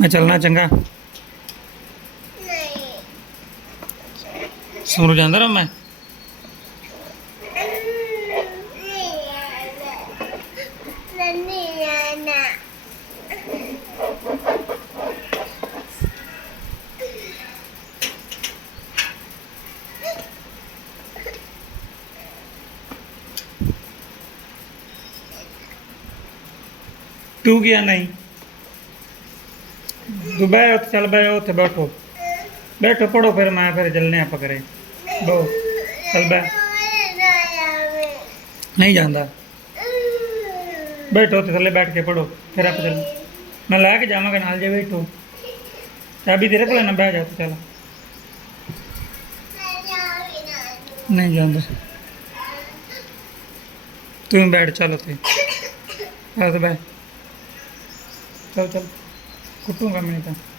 मैं चलना चंगा समरू जांदा रहा मैं तू गया नहीं तू बह चल बह उत्थे बैठो बैठो पढ़ो फिर मैं फिर चलने आप करे बो चल बह नहीं जाता बैठो उत्थे थले बैठ के पढ़ो फिर आप चल मैं लैके जावांगा नाल जे बैठो चाबी तेरे को ना बह जा तो चल नहीं जाता तू बैठ चल उत्थे बस बह चल चल कुटूंगा मैं नहीं तो